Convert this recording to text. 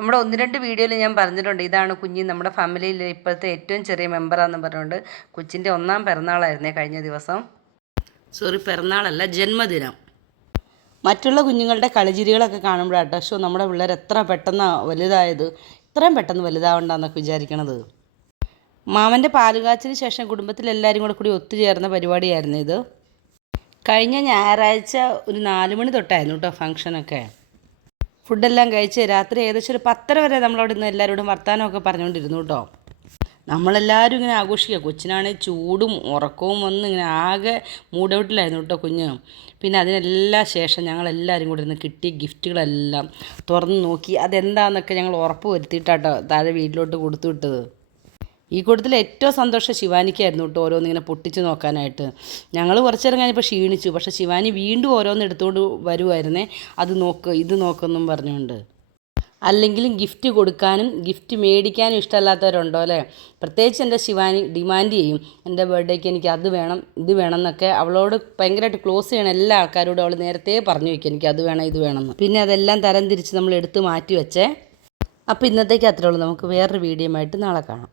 നമ്മുടെ 1-2 വീഡിയോയിൽ ഞാൻ പറഞ്ഞിട്ടുണ്ട്, ഇതാണ് കുഞ്ഞ് നമ്മുടെ ഫാമിലിയിൽ ഇപ്പോഴത്തെ ഏറ്റവും ചെറിയ മെമ്പറാണെന്ന് പറഞ്ഞുകൊണ്ട്. കൊച്ചിൻ്റെ 1ാം പിറന്നാളായിരുന്നേ കഴിഞ്ഞ ദിവസം. പിറന്നാളല്ല, ജന്മദിനം. മറ്റുള്ള കുഞ്ഞുങ്ങളുടെ കളിചിരികളൊക്കെ കാണുമ്പോഴാട്ടോ നമ്മുടെ പിള്ളേർ എത്ര പെട്ടെന്നാണ് വലുതായത്, ഇത്രയും പെട്ടെന്ന് വലുതാവണ്ടെന്നൊക്കെ വിചാരിക്കണത്. മാമൻ്റെ പാലുകാച്ചിന് ശേഷം കുടുംബത്തിലെല്ലാവരും കൂടി ഒത്തുചേർന്ന പരിപാടിയായിരുന്നു ഇത്. കഴിഞ്ഞ ഞായറാഴ്ച ഒരു 4 മണി തൊട്ടായിരുന്നു കേട്ടോ ഫംഗ്ഷനൊക്കെ. ഫുഡെല്ലാം കഴിച്ച് രാത്രി ഏകദേശം ഒരു 10:30 വരെ നമ്മളവിടെ നിന്ന് എല്ലാവരോടും വർത്തമാനമൊക്കെ പറഞ്ഞുകൊണ്ടിരുന്നു കേട്ടോ. നമ്മളെല്ലാവരും ഇങ്ങനെ ആഘോഷിക്കുക. കൊച്ചിനാണെങ്കിൽ ചൂടും ഉറക്കവും വന്ന് ഇങ്ങനെ ആകെ മൂഡ് ഔട്ടിലായിരുന്നു കേട്ടോ കുഞ്ഞ്. പിന്നെ അതിനെല്ലാം ശേഷം ഞങ്ങളെല്ലാവരും കൂടി ഇരുന്ന് കിട്ടിയ ഗിഫ്റ്റുകളെല്ലാം തുറന്ന് നോക്കി അതെന്താണെന്നൊക്കെ ഞങ്ങൾ ഉറപ്പ് വരുത്തിയിട്ടാട്ടോ താഴെ വീട്ടിലോട്ട് കൊടുത്തു വിട്ടത്. ഈ കൂട്ടത്തിൽ ഏറ്റവും സന്തോഷം ശിവാനിക്കായിരുന്നു കേട്ടോ, ഓരോന്നിങ്ങനെ പൊട്ടിച്ച് നോക്കാനായിട്ട്. ഞങ്ങൾ കുറച്ച് നേരം കഴിഞ്ഞപ്പോൾ ക്ഷീണിച്ചു, പക്ഷേ ശിവാനി വീണ്ടും ഓരോന്ന് എടുത്തുകൊണ്ട് വരുമായിരുന്നേ. അത് നോക്ക് ഇത് നോക്കെന്നും പറഞ്ഞുകൊണ്ട്. അല്ലെങ്കിലും ഗിഫ്റ്റ് കൊടുക്കാനും ഗിഫ്റ്റ് മേടിക്കാനും ഇഷ്ടമല്ലാത്തവരുണ്ടോ അല്ലേ? പ്രത്യേകിച്ച് എൻ്റെ ശിവാനി ഡിമാൻഡ് ചെയ്യും, എൻ്റെ ബർത്ത്ഡേക്ക് എനിക്ക് അത് വേണം ഇത് വേണം എന്നൊക്കെ. അവളോട് ഭയങ്കരമായിട്ട് ക്ലോസ് ചെയ്യണം എല്ലാ ആൾക്കാരോടും. അവൾ നേരത്തെ പറഞ്ഞു വയ്ക്കും എനിക്ക് അത് വേണം ഇത് വേണമെന്ന്. പിന്നെ അതെല്ലാം തരം തിരിച്ച് നമ്മൾ എടുത്ത് മാറ്റി വെച്ചേ. അപ്പോൾ ഇന്നത്തേക്ക് അത്രേ ഉള്ളൂ. നമുക്ക് വേറൊരു വീഡിയോ ആയിട്ട് നാളെ കാണാം.